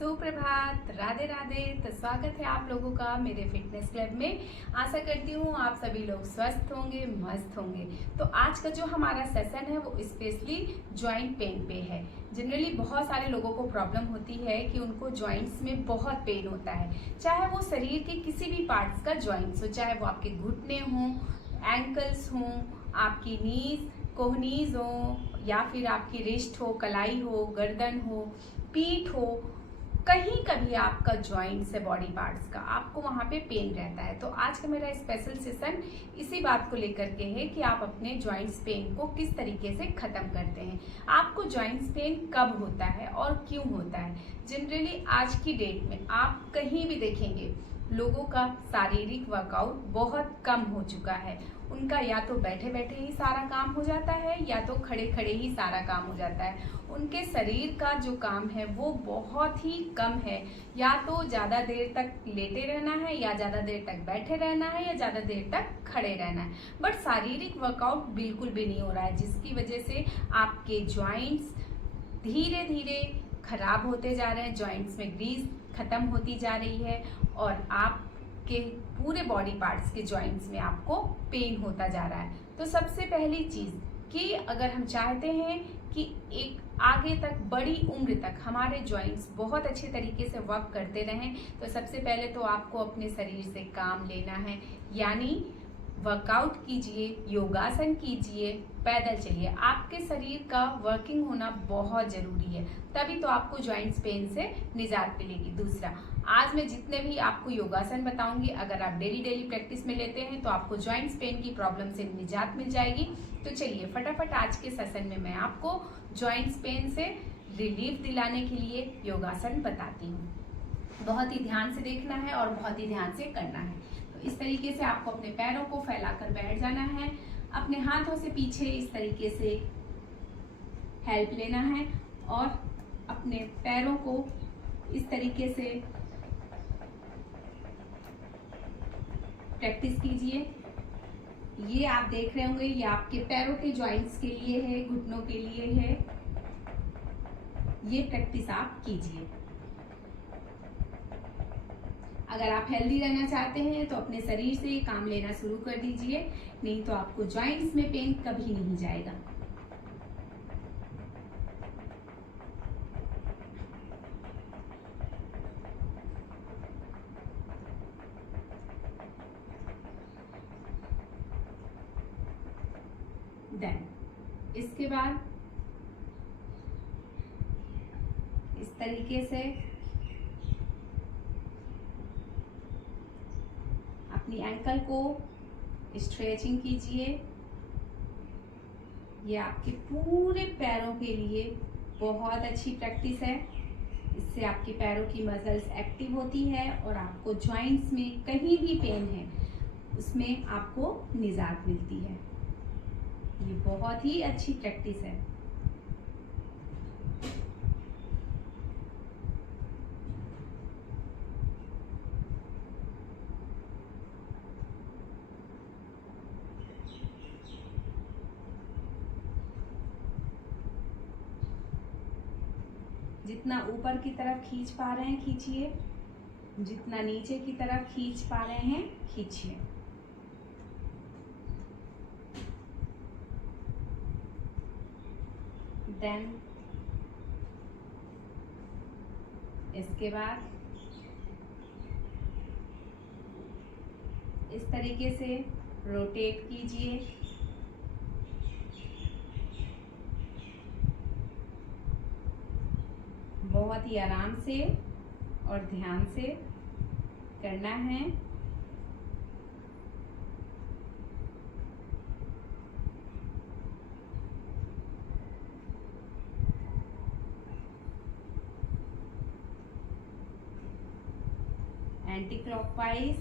सुप्रभात, राधे राधे। तो स्वागत है आप लोगों का मेरे फिटनेस क्लब में। आशा करती हूँ आप सभी लोग स्वस्थ होंगे, मस्त होंगे। तो आज का जो हमारा सेशन है वो स्पेशली जॉइंट पेन पे है। जनरली बहुत सारे लोगों को प्रॉब्लम होती है कि उनको जॉइंट्स में बहुत पेन होता है, चाहे वो शरीर के किसी भी पार्ट्स का जॉइंट्स हो, चाहे वो आपके घुटने हों, एंकल्स हों, आपकी नीज कोहनीज हो, या फिर आपकी रिस्ट हो, कलाई हो, गर्दन हो, पीठ हो, कहीं कभी आपका जॉइंट्स है बॉडी पार्ट्स का, आपको वहां पे पेन रहता है। तो आज का मेरा स्पेशल सेशन इसी बात को लेकर के है कि आप अपने जॉइंट्स पेन को किस तरीके से खत्म करते हैं। आपको जॉइंट्स पेन कब होता है और क्यों होता है। जनरली आज की डेट में आप कहीं भी देखेंगे लोगों का शारीरिक वर्कआउट बहुत कम हो चुका है। उनका या तो बैठे बैठे ही सारा काम हो जाता है या तो खड़े खड़े ही सारा काम हो जाता है। उनके शरीर का जो काम है वो बहुत ही कम है। या तो ज़्यादा देर तक लेटे रहना है, या ज़्यादा देर तक बैठे रहना है, या ज़्यादा देर तक खड़े रहना है। बट शारीरिक वर्कआउट बिल्कुल भी नहीं हो रहा है, जिसकी वजह से आपके जॉइंट्स धीरे धीरे खराब होते जा रहे हैं। जॉइंट्स में ग्रीस खत्म होती जा रही है और आपके पूरे बॉडी पार्ट्स के जॉइंट्स में आपको पेन होता जा रहा है। तो सबसे पहली चीज कि अगर हम चाहते हैं कि एक आगे तक बड़ी उम्र तक हमारे जॉइंट्स बहुत अच्छे तरीके से वर्क करते रहें, तो सबसे पहले तो आपको अपने शरीर से काम लेना है। यानी वर्कआउट कीजिए, योगासन कीजिए, पैदल चलिए। आपके शरीर का वर्किंग होना बहुत जरूरी है, तभी तो आपको जॉइंट्स पेन से निजात मिलेगी। दूसरा, आज मैं जितने भी आपको योगासन बताऊंगी, अगर आप डेली प्रैक्टिस में लेते हैं तो आपको जॉइंट्स पेन की प्रॉब्लम से निजात मिल जाएगी। तो चलिए फटाफट आज के सेशन में मैं आपको जॉइंट्स पेन से रिलीफ दिलाने के लिए योगासन बताती हूँ। बहुत ही ध्यान से देखना है और बहुत ही ध्यान से करना है। तो इस तरीके से आपको अपने पैरों को फैलाकर बैठ जाना है। अपने हाथों से पीछे इस तरीके से हेल्प लेना है और अपने पैरों को इस तरीके से प्रैक्टिस कीजिए। ये आप देख रहे होंगे, ये आपके पैरों के जॉइंट्स के लिए है, घुटनों के लिए है। ये प्रैक्टिस आप कीजिए। अगर आप हेल्दी रहना चाहते हैं तो अपने शरीर से काम लेना शुरू कर दीजिए, नहीं तो आपको जॉइंट्स में पेन कभी नहीं जाएगा। देन इसके बाद इस तरीके से अपनी एंकल को स्ट्रेचिंग कीजिए। ये आपके पूरे पैरों के लिए बहुत अच्छी प्रैक्टिस है। इससे आपके पैरों की मसल्स एक्टिव होती है और आपको जॉइंट्स में कहीं भी पेन है उसमें आपको निजात मिलती है। ये बहुत ही अच्छी प्रैक्टिस है। जितना ऊपर की तरफ खींच पा रहे हैं खींचिए, जितना नीचे की तरफ खींच पा रहे हैं खींचिए। देन इसके बाद इस तरीके से रोटेट कीजिए। बहुत ही आराम से और ध्यान से करना है। एंटी क्लॉकवाइज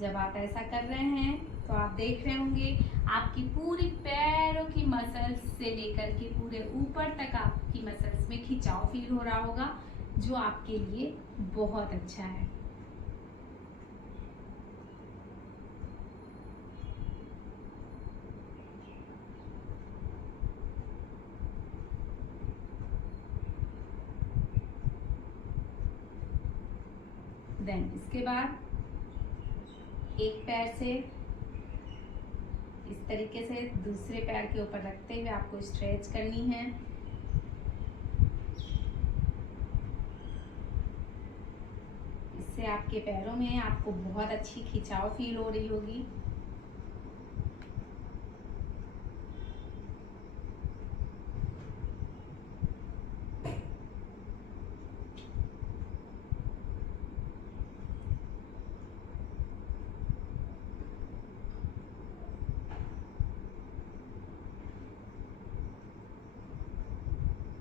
जब आप ऐसा कर रहे हैं तो आप देख रहे होंगे आपकी पूरी पैरों की मसल्स से लेकर के पूरे ऊपर तक आपकी मसल्स में खिंचाव फील हो रहा होगा, जो आपके लिए बहुत अच्छा है। देन इसके बाद एक पैर से इस तरीके से दूसरे पैर के ऊपर रखते हुए आपको स्ट्रेच करनी है। इससे आपके पैरों में आपको बहुत अच्छी खिंचाव फील हो रही होगी।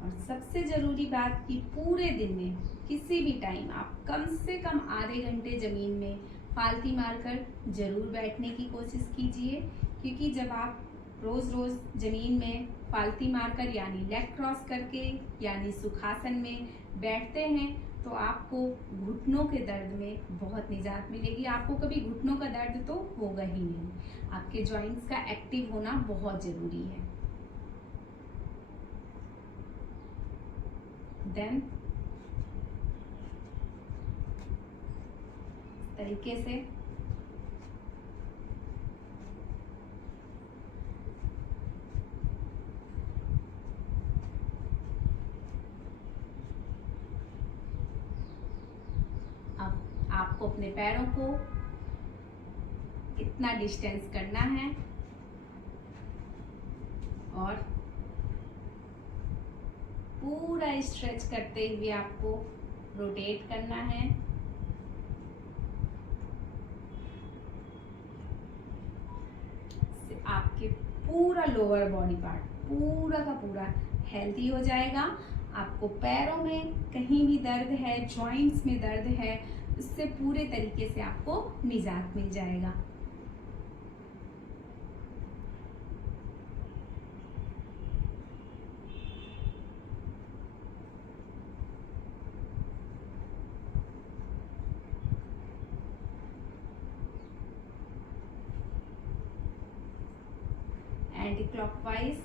और सबसे जरूरी बात कि पूरे दिन में किसी भी टाइम आप कम से कम आधे घंटे जमीन में फालती मारकर जरूर बैठने की कोशिश कीजिए, क्योंकि जब आप रोज रोज जमीन में फालती मारकर यानी लेग क्रॉस करके यानी सुखासन में बैठते हैं तो आपको घुटनों के दर्द में बहुत निजात मिलेगी। आपको कभी घुटनों का दर्द तो होगा ही नहीं। आपके जॉइंट्स का एक्टिव होना बहुत जरूरी है। देन तरीके से अब आपको अपने पैरों को इतना डिस्टेंस करना है और पूरा स्ट्रेच करते हुए आपको रोटेट करना है। आपके पूरा लोअर बॉडी पार्ट पूरा का पूरा हेल्दी हो जाएगा। आपको पैरों में कहीं भी दर्द है, जॉइंट्स में दर्द है, उससे पूरे तरीके से आपको निजात मिल जाएगा। एंटी क्लॉकवाइज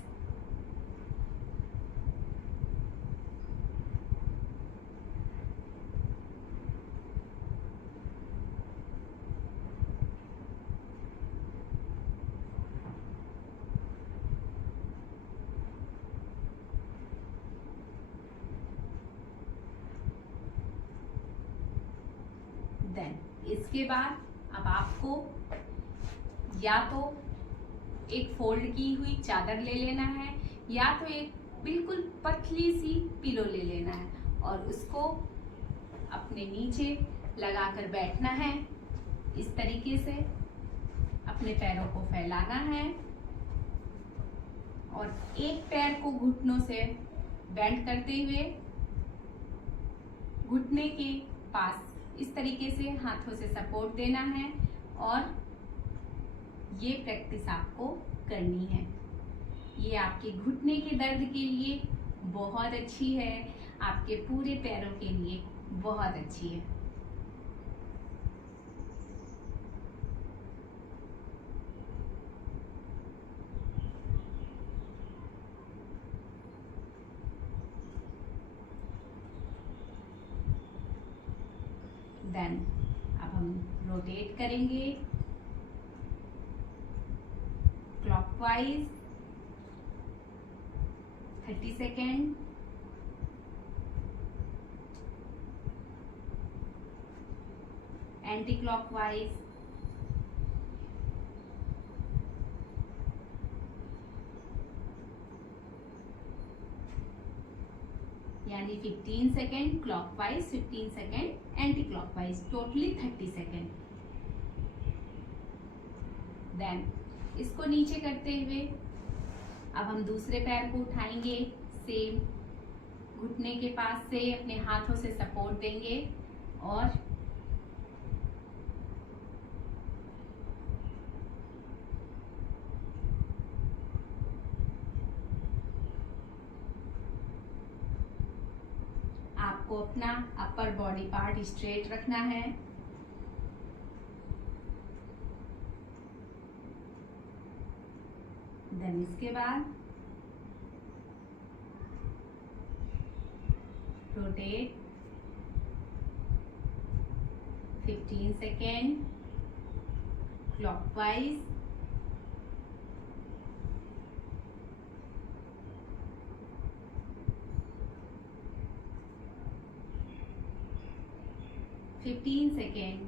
देन इसके बाद अब आपको या तो एक फोल्ड की हुई चादर ले लेना है या तो एक बिल्कुल पतली सी पिलो ले लेना है और उसको अपने नीचे लगाकर बैठना है। इस तरीके से अपने पैरों को फैलाना है और एक पैर को घुटनों से बेंड करते हुए घुटने के पास इस तरीके से हाथों से सपोर्ट देना है और ये प्रैक्टिस आपको करनी है। ये आपके घुटने के दर्द के लिए बहुत अच्छी है, आपके पूरे पैरों के लिए बहुत अच्छी है। देन अब हम रोटेट करेंगे clockwise 30 second, anti clockwise 15 second clockwise, 15 second anti clockwise, totally 30 second. Then इसको नीचे करते हुए अब हम दूसरे पैर को उठाएंगे, सेम घुटने के पास से अपने हाथों से सपोर्ट देंगे और आपको अपना अपर बॉडी पार्ट स्ट्रेट रखना है। देन इसके बाद rotate 15 second clockwise, 15 second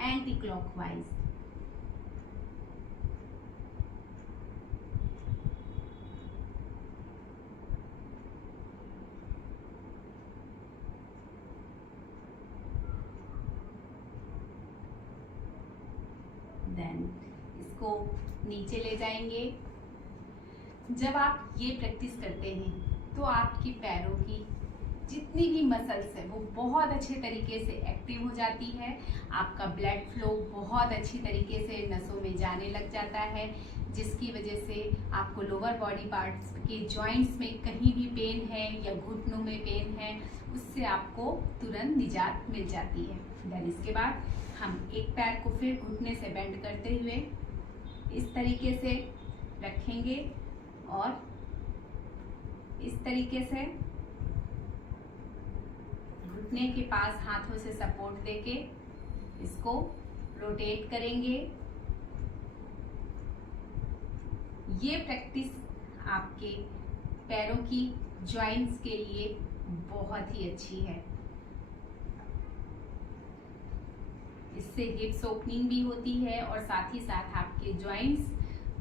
anti clockwise, 'Then इसको नीचे ले जाएंगे। जब आप ये प्रैक्टिस करते हैं तो आपकी पैरों की जितनी भी मसल्स है वो बहुत अच्छे तरीके से एक्टिव हो जाती है। आपका ब्लड फ्लो बहुत अच्छी तरीके से नसों में जाने लग जाता है, जिसकी वजह से आपको लोअर बॉडी पार्ट्स के जॉइंट्स में कहीं भी पेन है या घुटनों में पेन है, उससे आपको तुरंत निजात मिल जाती है। देन इसके बाद हम एक पैर को फिर घुटने से बेंड करते हुए इस तरीके से रखेंगे और इस तरीके से घुटने के पास हाथों से सपोर्ट देके इसको रोटेट करेंगे। ये प्रैक्टिस आपके पैरों की जॉइंट्स के लिए बहुत ही अच्छी है। इससे हिप्स ओपनिंग भी होती है और साथ ही साथ आपके जॉइंट्स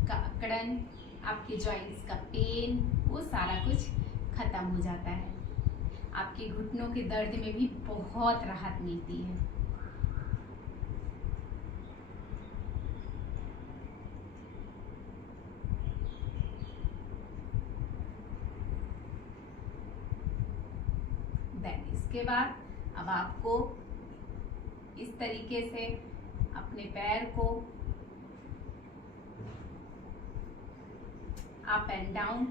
का अकड़न, आपके जॉइंट्स का पेन, वो सारा कुछ खत्म हो जाता है। आपके घुटनों के दर्द में भी बहुत राहत मिलती है। देन इसके बाद अब आपको इस तरीके से अपने पैर को अप एंड डाउन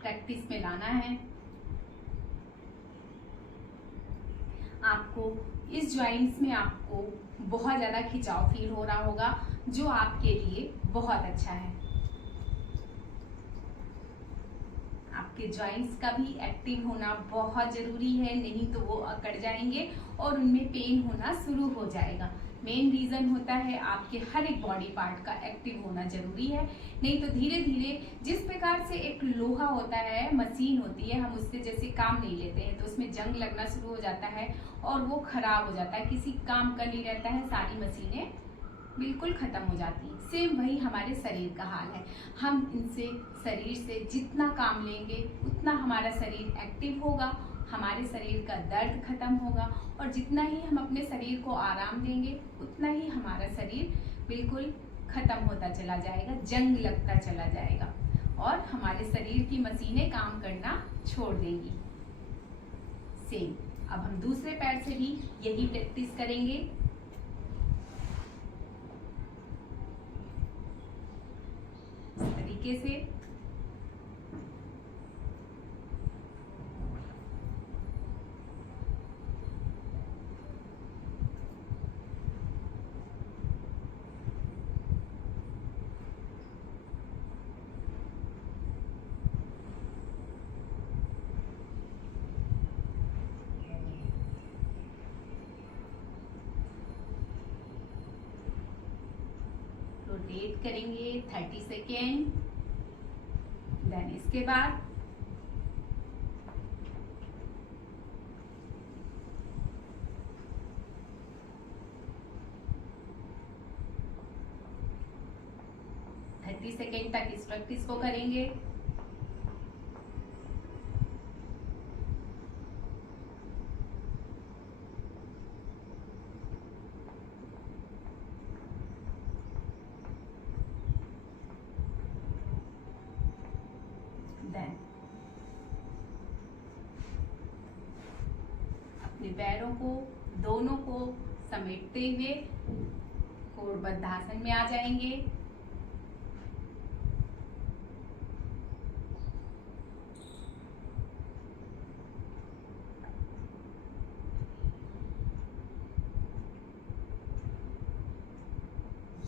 प्रैक्टिस में लाना है। आपको इस जॉइंट्स में आपको बहुत ज्यादा खिंचाव फील हो रहा होगा, जो आपके लिए बहुत अच्छा है। आपके जॉइंट्स का भी एक्टिव होना बहुत जरूरी है, नहीं तो वो अकड़ जाएंगे और उनमें पेन होना शुरू हो जाएगा। मेन रीजन होता है आपके हर एक बॉडी पार्ट का एक्टिव होना जरूरी है, नहीं तो धीरे धीरे जिस प्रकार से एक लोहा होता है, मशीन होती है, हम उससे जैसे काम नहीं लेते हैं तो उसमें जंग लगना शुरू हो जाता है और वो खराब हो जाता है, किसी काम का नहीं रहता है, सारी मशीनें बिल्कुल खत्म हो जाती है। सेम वही हमारे शरीर का हाल है। हम इनसे शरीर से जितना काम लेंगे उतना हमारा शरीर एक्टिव होगा, हमारे शरीर का दर्द खत्म होगा और जितना ही हम अपने शरीर को आराम देंगे उतना ही हमारा शरीर बिल्कुल खत्म होता चला जाएगा, जंग लगता चला जाएगा और हमारे शरीर की मशीनें काम करना छोड़ देंगी। सेम अब हम दूसरे पैर से भी यही प्रैक्टिस करेंगे। इस तरीके से रोटेट करेंगे 30 सेकेंड। देन इसके बाद सेकेंड तक इस प्रैक्टिस को करेंगे। देन अपने पैरों को दोनों को समेटते हुए कोरबद्ध आसन में आ जाएंगे।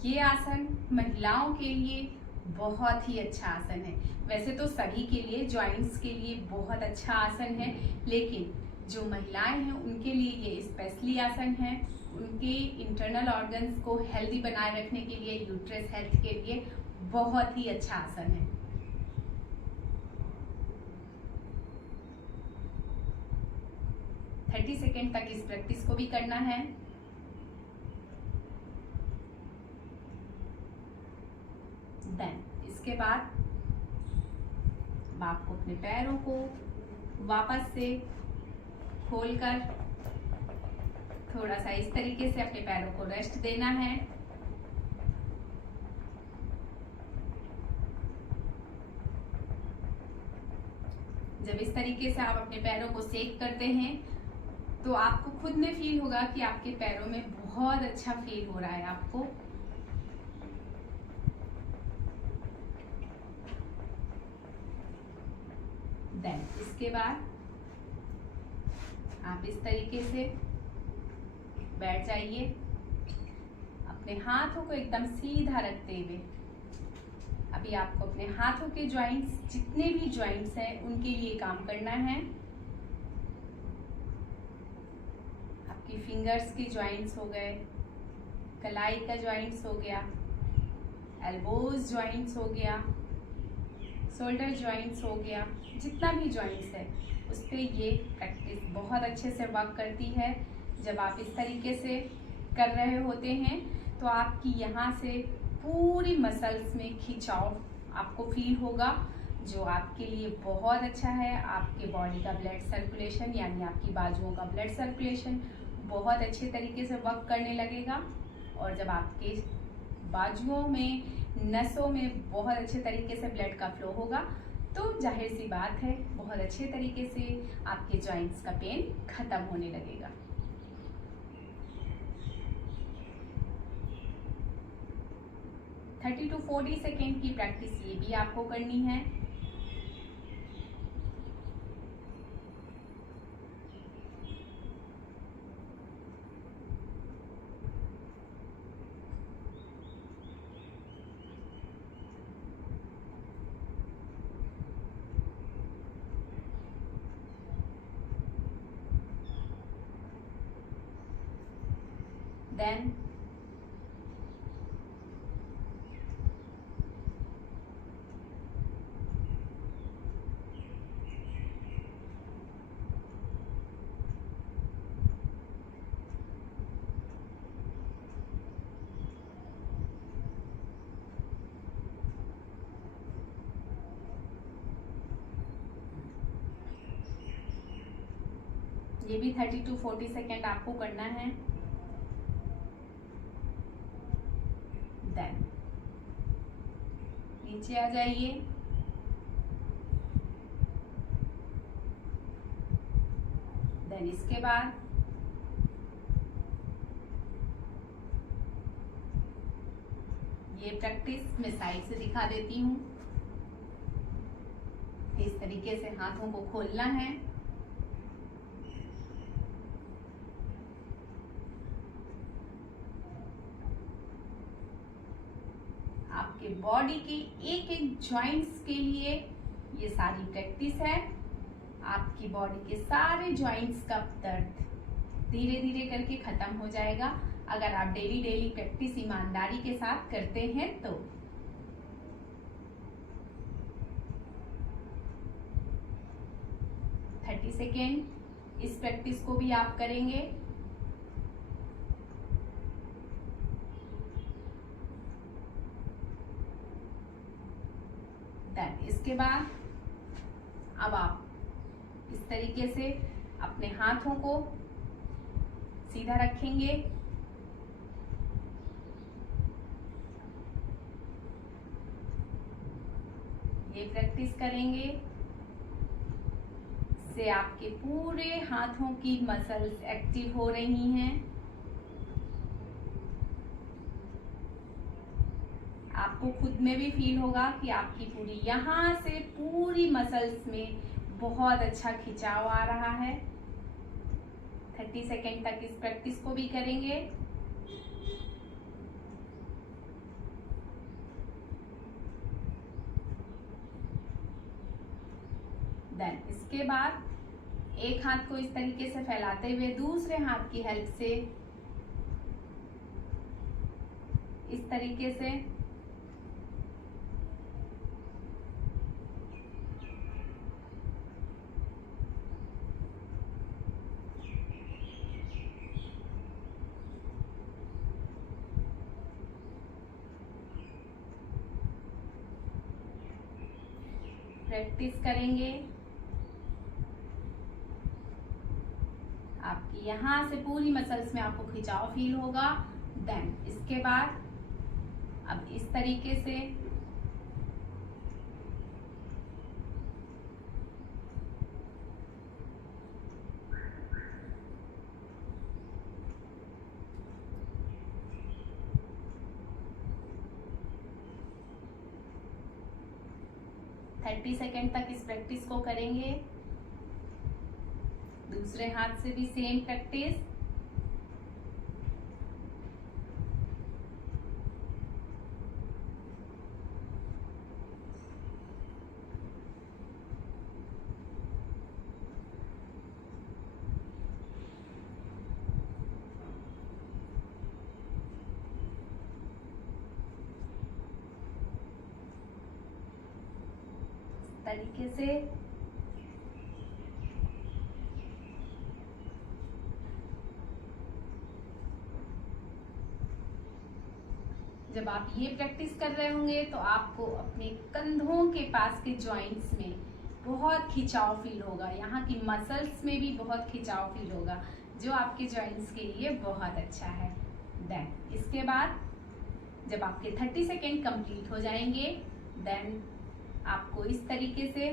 ये आसन महिलाओं के लिए बहुत ही अच्छा आसन है। वैसे तो सभी के लिए, जॉइंट्स के लिए बहुत अच्छा आसन है, लेकिन जो महिलाएं हैं उनके लिए ये स्पेशली आसन है। उनके इंटरनल ऑर्गन्स को हेल्दी बनाए रखने के लिए, यूट्रस हेल्थ के लिए बहुत ही अच्छा आसन है। थर्टी सेकेंड तक इस प्रैक्टिस को भी करना है। देन इसके बाद आपको अपने पैरों को वापस से खोलकर थोड़ा सा इस तरीके से अपने पैरों को रेस्ट देना है। जब इस तरीके से आप अपने पैरों को सेक करते हैं तो आपको खुद में फील होगा कि आपके पैरों में बहुत अच्छा फील हो रहा है आपको। देन इसके बाद आप इस तरीके से बैठ जाइए, अपने हाथों को एकदम सीधा रखते हुए। अभी आपको अपने हाथों के जॉइंट्स, जितने भी जॉइंट्स हैं उनके लिए काम करना है। आपकी फिंगर्स के जॉइंट्स हो गए, कलाई का जॉइंट्स हो गया, एल्बोज जॉइंट्स हो गया, शोल्डर जॉइंट्स हो गया, जितना भी जॉइंट्स है उस पर ये प्रैक्टिस बहुत अच्छे से वर्क करती है। जब आप इस तरीके से कर रहे होते हैं तो आपकी यहाँ से पूरी मसल्स में खिंचाव आपको फील होगा, जो आपके लिए बहुत अच्छा है। आपके बॉडी का ब्लड सर्कुलेशन, यानी आपकी बाजुओं का ब्लड सर्कुलेशन बहुत अच्छे तरीके से वर्क करने लगेगा। और जब आपके बाजुओं में, नसों में बहुत अच्छे तरीके से ब्लड का फ्लो होगा तो जाहिर सी बात है बहुत अच्छे तरीके से आपके जॉइंट्स का पेन खत्म होने लगेगा। थर्टी टू 40 सेकेंड की प्रैक्टिस ये भी आपको करनी है। देन ये भी 30 to 40 सेकेंड आपको करना है। देन नीचे आ जाइए, देन इसके बाद ये प्रैक्टिस मैं साइड से दिखा देती हूँ। इस तरीके से हाथों को खोलना है, आपके बॉडी के एक एक जॉइंट्स के लिए ये सारी प्रैक्टिस है। आपकी बॉडी के सारे जॉइंट्स का दर्द धीरे धीरे करके खत्म हो जाएगा अगर आप डेली प्रैक्टिस ईमानदारी के साथ करते हैं तो। थर्टी सेकेंड इस प्रैक्टिस को भी आप करेंगे। इसके बाद अब आप इस तरीके से अपने हाथों को सीधा रखेंगे, ये प्रैक्टिस करेंगे। इससे आपके पूरे हाथों की मसल्स एक्टिव हो रही हैं। आपको खुद में भी फील होगा कि आपकी पूरी यहाँ से पूरी मसल्स में बहुत अच्छा खिंचाव आ रहा है। 30 सेकेंड तक इस प्रैक्टिस को भी करेंगे। देन इसके बाद एक हाथ को इस तरीके से फैलाते हुए दूसरे हाथ की हेल्प से इस तरीके से प्रैक्टिस करेंगे। आपकी यहाँ से पूरी मसल्स में आपको खिंचाव फील होगा। देन इसके बाद अब इस तरीके से सेकेंड तक इस प्रैक्टिस को करेंगे। दूसरे हाथ से भी सेम प्रैक्टिस। तरीके से जब आप ये प्रैक्टिस कर रहे होंगे तो आपको अपने कंधों के पास के जॉइंट्स में बहुत खिंचाव फील होगा, यहाँ की मसल्स में भी बहुत खिंचाव फील होगा, जो आपके जॉइंट्स के लिए बहुत अच्छा है। देन इसके बाद जब आपके 30 सेकेंड कंप्लीट हो जाएंगे, देन आपको इस तरीके से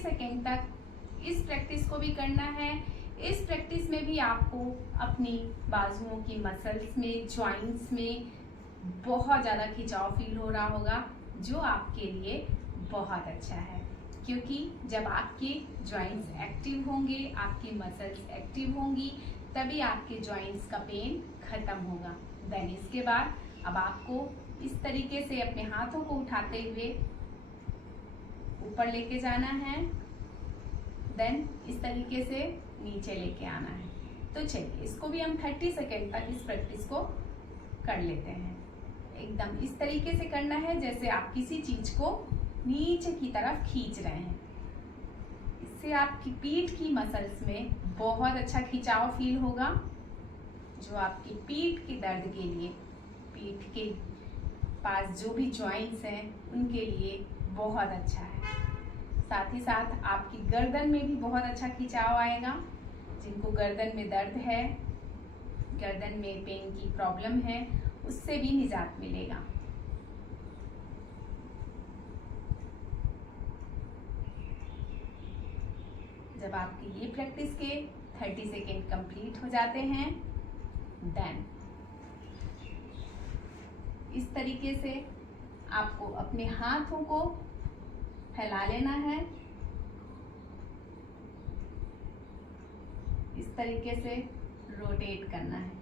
सेकेंड तक इस प्रैक्टिस को भी करना है। इस प्रैक्टिस में भी आपको अपनी बाजुओं की मसल्स में, जॉइंट्स में बहुत ज़्यादा खिंचाव फील हो रहा होगा, जो आपके लिए बहुत अच्छा है, क्योंकि जब आपके जॉइंट्स एक्टिव होंगे, आपकी मसल्स एक्टिव होंगी, तभी आपके जॉइंट्स का पेन खत्म होगा। देन इसके बाद अब आपको इस तरीके से अपने हाथों को उठाते हुए ऊपर लेके जाना है, देन इस तरीके से नीचे लेके आना है। तो चलिए इसको भी हम 30 सेकेंड तक इस प्रैक्टिस को कर लेते हैं। एकदम इस तरीके से करना है जैसे आप किसी चीज को नीचे की तरफ खींच रहे हैं। इससे आपकी पीठ की मसल्स में बहुत अच्छा खिंचाव फील होगा, जो आपकी पीठ के दर्द के लिए, पीठ के पास जो भी जॉइंट्स हैं उनके लिए बहुत अच्छा है। साथ ही साथ आपकी गर्दन में भी बहुत अच्छा खिंचाव आएगा। जिनको गर्दन में दर्द है, गर्दन में पेन की प्रॉब्लम है, उससे भी निजात मिलेगा। जब आपकी ये प्रैक्टिस के 30 सेकेंड कंप्लीट हो जाते हैं, देन इस तरीके से आपको अपने हाथों को फैला लेना है, इस तरीके से रोटेट करना है।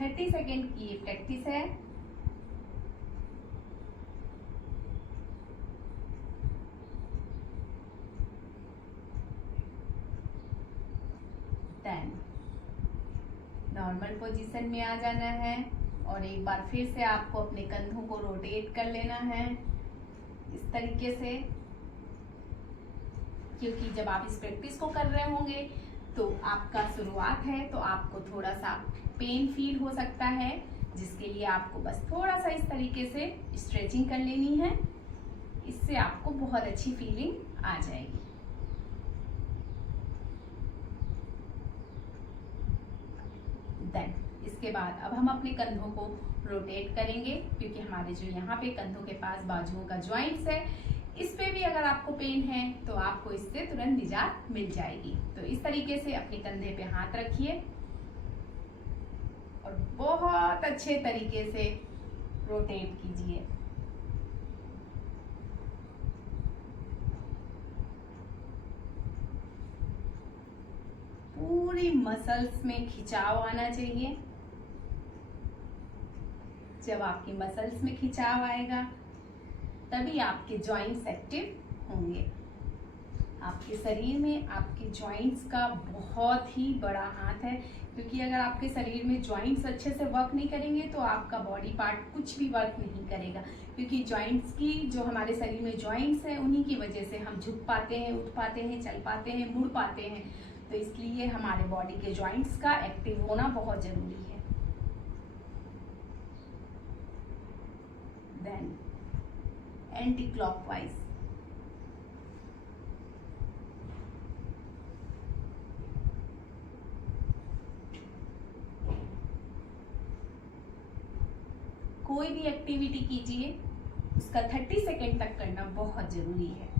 थर्टी सेकेंड की ये प्रैक्टिस है। देन नॉर्मल पोजीशन में आ जाना है और एक बार फिर से आपको अपने कंधों को रोटेट कर लेना है इस तरीके से, क्योंकि जब आप इस प्रैक्टिस को कर रहे होंगे तो आपका शुरुआत है, तो आपको थोड़ा सा पेन फील हो सकता है, जिसके लिए आपको बस थोड़ा सा इस तरीके से स्ट्रेचिंग कर लेनी है। इससे आपको बहुत अच्छी फीलिंग आ जाएगी। देन इसके बाद अब हम अपने कंधों को रोटेट करेंगे, क्योंकि हमारे जो यहाँ पे कंधों के पास बाजुओं का जॉइंट्स है, इस पे भी अगर आपको पेन है तो आपको इससे तुरंत निजात मिल जाएगी। तो इस तरीके से अपने कंधे पे हाथ रखिए और बहुत अच्छे तरीके से रोटेट कीजिए। पूरी मसल्स में खिंचाव आना चाहिए। जब आपकी मसल्स में खिंचाव आएगा तभी आपके जॉइंट्स एक्टिव होंगे। आपके शरीर में आपके जॉइंट्स का बहुत ही बड़ा हाथ है, क्योंकि अगर आपके शरीर में जॉइंट्स अच्छे से वर्क नहीं करेंगे तो आपका बॉडी पार्ट कुछ भी वर्क नहीं करेगा, क्योंकि जॉइंट्स की जो हमारे शरीर में जॉइंट्स हैं उन्हीं की वजह से हम झुक पाते हैं, उठ पाते हैं, चल पाते हैं, मुड़ पाते हैं। तो इसलिए हमारे बॉडी के जॉइंट्स का एक्टिव होना बहुत जरूरी है। देन एंटी क्लॉकवाइज, कोई भी एक्टिविटी कीजिए उसका 30 सेकेंड तक करना बहुत जरूरी है।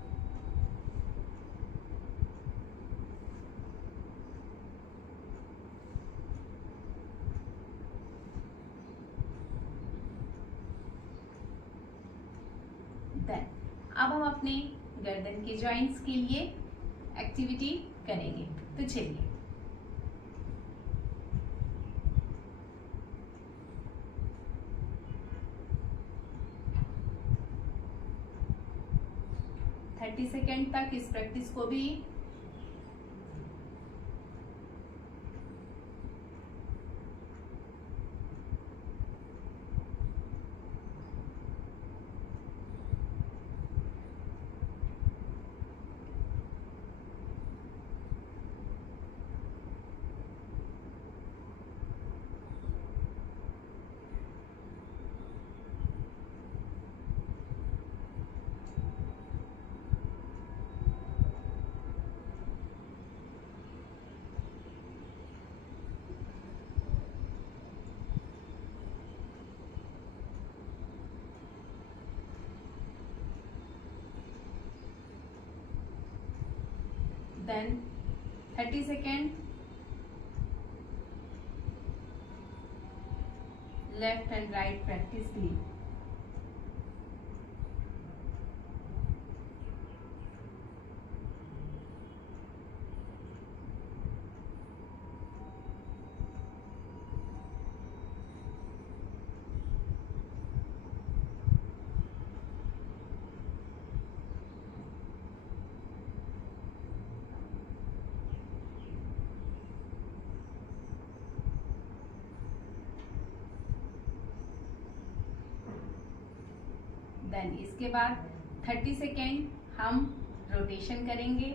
देन अब हम अपने गर्दन के जॉइंट्स के लिए एक्टिविटी करेंगे। तो चलिए, थर्टी सेकेंड तक इस प्रैक्टिस को भी then 30 second left and right practice भी। देन इसके बाद 30 सेकेंड हम रोटेशन करेंगे।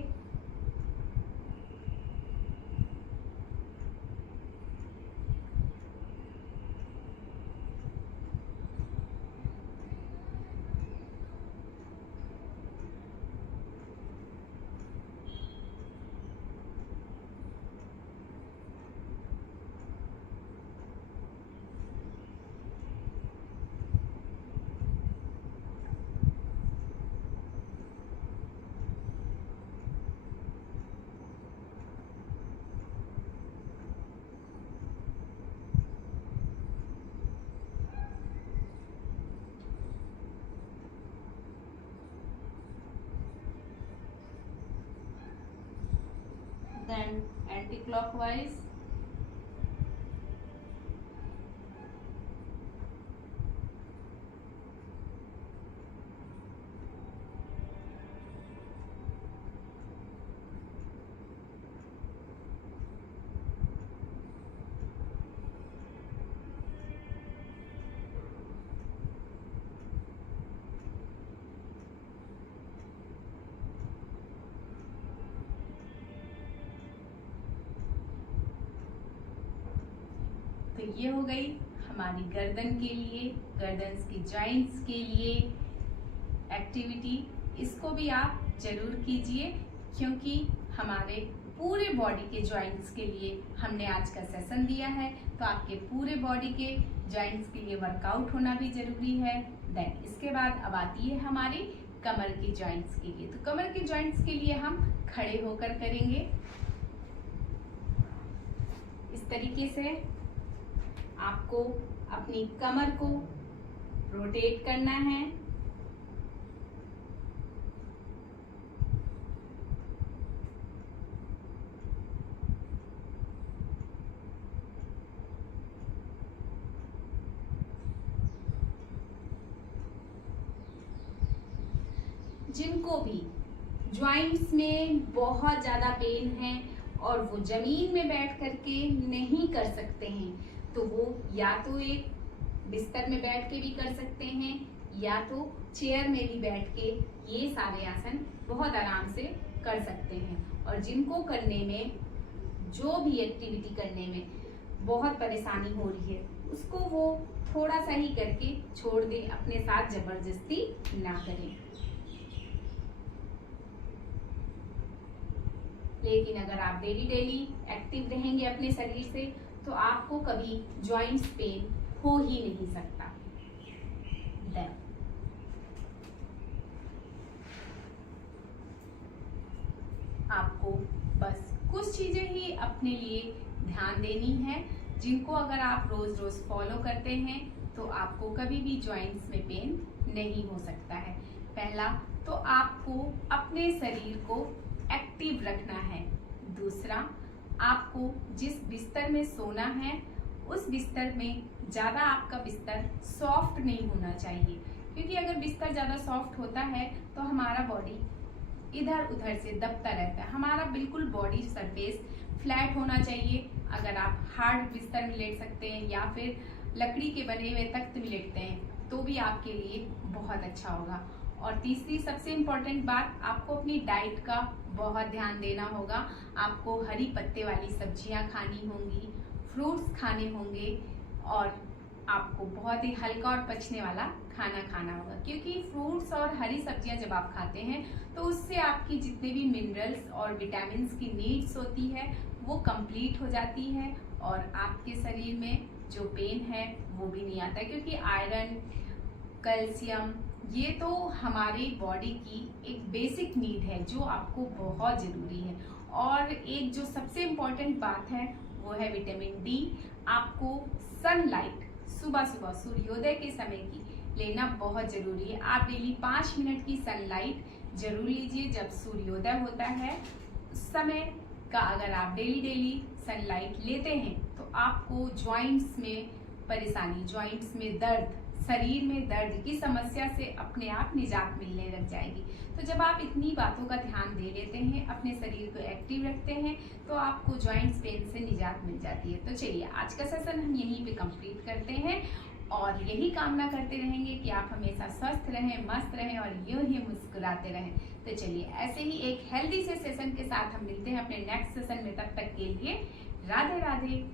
Then anti-clockwise, तो ये हो गई हमारी गर्दन के लिए, गर्दन की जॉइंट्स के लिए एक्टिविटी। इसको भी आप जरूर कीजिए, क्योंकि हमारे पूरे बॉडी के जॉइंट्स के लिए हमने आज का सेशन दिया है। तो आपके पूरे बॉडी के जॉइंट्स के लिए वर्कआउट होना भी जरूरी है। देन इसके बाद अब आती है हमारी कमर की जॉइंट्स के लिए। तो कमर के जॉइंट्स के लिए हम खड़े होकर करेंगे। इस तरीके से आपको अपनी कमर को रोटेट करना है। जिनको भी जॉइंट्स में बहुत ज्यादा पेन है और वो जमीन में बैठ करके नहीं कर सकते हैं, तो वो या तो एक बिस्तर में बैठ के भी कर सकते हैं या तो चेयर में भी बैठ के ये सारे आसन बहुत आराम से कर सकते हैं। और जिनको करने में, जो भी एक्टिविटी करने में बहुत परेशानी हो रही है, उसको वो थोड़ा सा ही करके छोड़ दे, अपने साथ जबरदस्ती ना करें। लेकिन अगर आप डेली एक्टिव रहेंगे अपने शरीर से, तो आपको कभी जॉइंट्स पेन हो ही नहीं सकता। आपको बस कुछ चीजें ही अपने लिए ध्यान देनी है, जिनको अगर आप रोज रोज फॉलो करते हैं तो आपको कभी भी जॉइंट्स में पेन नहीं हो सकता है। पहला तो आपको अपने शरीर को एक्टिव रखना है। दूसरा, आपको जिस बिस्तर में सोना है उस बिस्तर में ज्यादा आपका बिस्तर सॉफ्ट नहीं होना चाहिए, क्योंकि अगर बिस्तर ज्यादा सॉफ्ट होता है तो हमारा बॉडी इधर उधर से दबता रहता है। हमारा बिल्कुल बॉडी सरफेस फ्लैट होना चाहिए। अगर आप हार्ड बिस्तर में लेट सकते हैं या फिर लकड़ी के बने हुए तख्त में लेटते हैं तो भी आपके लिए बहुत अच्छा होगा। और तीसरी सबसे इम्पोर्टेंट बात, आपको अपनी डाइट का बहुत ध्यान देना होगा। आपको हरी पत्ते वाली सब्जियां खानी होंगी, फ्रूट्स खाने होंगे और आपको बहुत ही हल्का और पचने वाला खाना खाना होगा, क्योंकि फ्रूट्स और हरी सब्जियां जब आप खाते हैं तो उससे आपकी जितने भी मिनरल्स और विटामिन्स की नीड्स होती है वो कंप्लीट हो जाती है और आपके शरीर में जो पेन है वो भी नहीं आता, क्योंकि आयरन, कैल्शियम ये तो हमारी बॉडी की एक बेसिक नीड है जो आपको बहुत जरूरी है। और एक जो सबसे इम्पोर्टेंट बात है वो है विटामिन डी। आपको सनलाइट सुबह सुबह सूर्योदय के समय की लेना बहुत जरूरी है। आप डेली 5 मिनट की सनलाइट जरूर लीजिए जब सूर्योदय होता है। उस समय का अगर आप डेली सनलाइट लेते हैं तो आपको जॉइंट्स में परेशानी, जॉइंट्स में दर्द, शरीर में दर्द की समस्या से अपने आप निजात मिलने लग जाएगी। तो जब आप इतनी बातों का ध्यान दे लेते हैं, अपने शरीर को एक्टिव रखते हैं, तो आपको जॉइंट्स पेन से निजात मिल जाती है। तो चलिए आज का सेशन हम यहीं पे कंप्लीट करते हैं और यही कामना करते रहेंगे कि आप हमेशा स्वस्थ रहें, मस्त रहें और यूं ही मुस्कुराते रहें। तो चलिए ऐसे ही एक हेल्दी से सेशन के साथ हम मिलते हैं अपने नेक्स्ट सेशन में। तब तक के लिए राधे राधे।